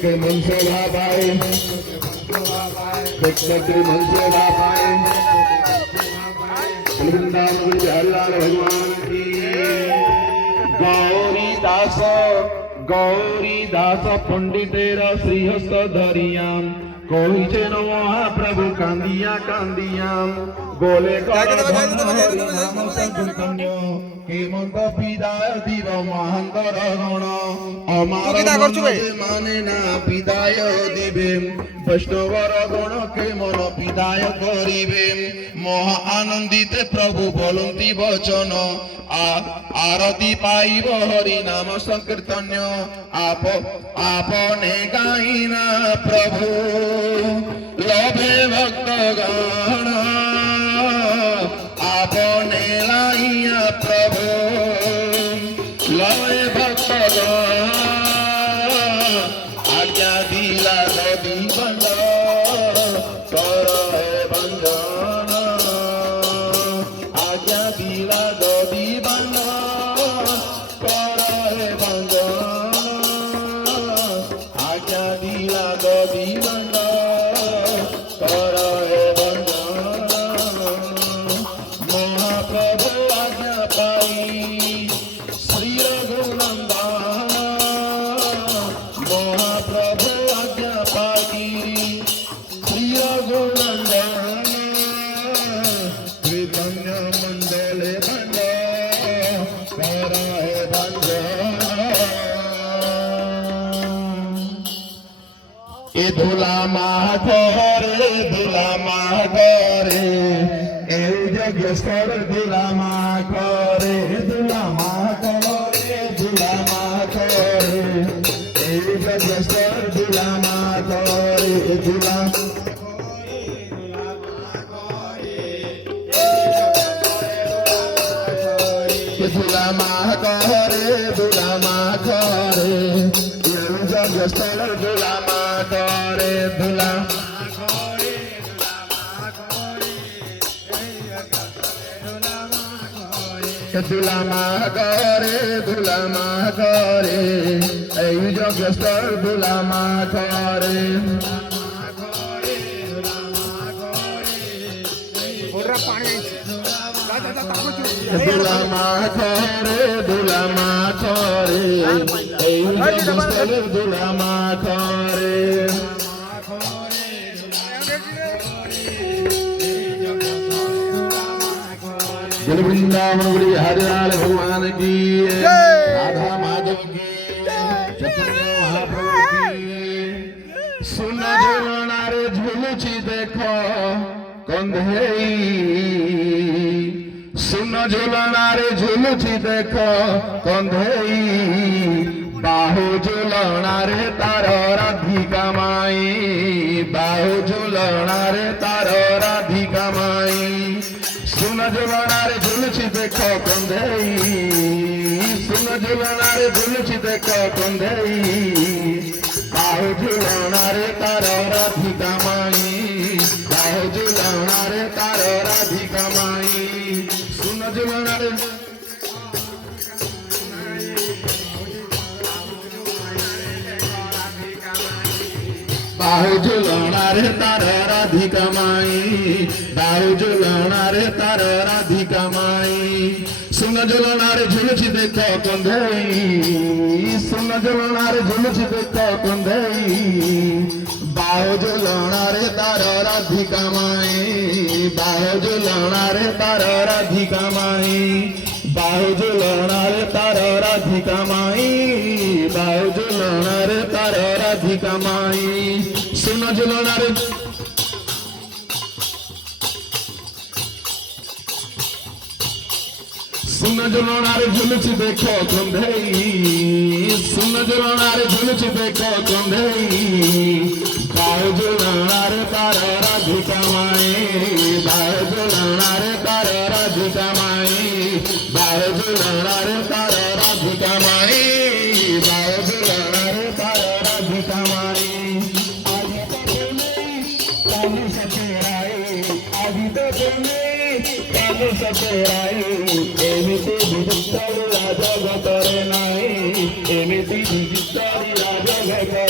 के मन से भाई के मन से भाई वृंदावन जवाहरलाल भगवान की गौरी दास पंडितेर श्रीहस्त धरियाम कहिछे न महाप्रभु कांदिया कांदियाम गोले हेमंत पिदाय दिव महांतर गण अमार माने ना पिदाय दिवे वैष्णवर गण के मन पिदाय करिवे महा आनंदित प्रभु बोलंती वचन आरती पाइब हरि नाम संकीर्तन्य आपने गाइना प्रभु लभे भक्त गण आपने लाइया प्रभु लभे भक्त गण आज्ञा दिला दबी बंद कर बंधन आज्ञा दिला दबी बंद कर बंधन आज्ञा दिला दबी बंद कर धुला माघरे ए यज्ञेश्वर धुला माघरे धुला माघरे ए यज्ञेश्वर धुला माघरे धुला माघरे यज्ञेश्वर धुला माघरे धुला धुला माघरे यज्ञेश्वर धुला माघरे धुला माघरे यज्ञेश्वर धुला माघरे वृंदावन बड़ी हरिलाल भगवान की राधा माधव की चैतन्य महाप्रभु की सुन झुलना रे झुलुची देखो कंधेई सुन झुलना रे झुलुची देखो कंधेई बाहु झुलना रे तार राधिका माई बाहु झुलना रे तार राधिका माई सुन झुलना रे झुलुची देखो कंधेई सुन झुलना रे झुलुची देखो कंधेई बाहु झुलना रे तार राधिका माई बाहु झुलना रे तार राधिका माई सुन झुलना रे बाहु झुलना रे तार राधिका माई बाहु झुलना रे तार राधिका माई सुन झुलना रे झुलुची देखो कंधेई सुन झुलना रे झुलुची देखो कंधेई बाहु झुलना रे तार राधिका माई बाहु झुलना रे तार राधिका माई बाहु झुलना रे तार राधिका माई बाहु झुलना रे तार राधिका माई सुन झुलना रे सुन झुलना रे झुलुची देखो कंधेई सुन झुलना रे झुलुची देखो कंधेई बाहु झुलना रे तार राधिका माई बाहु झुलना रे तार राधिका माई बाहु झुलना रे तार राधिका माई बाहु झुलना रे तार राधिका माई आदि तो तुम्हें নাই এমিতি বিচিত্র জগতরে নাই এমিতি বিচিত্র জগতরে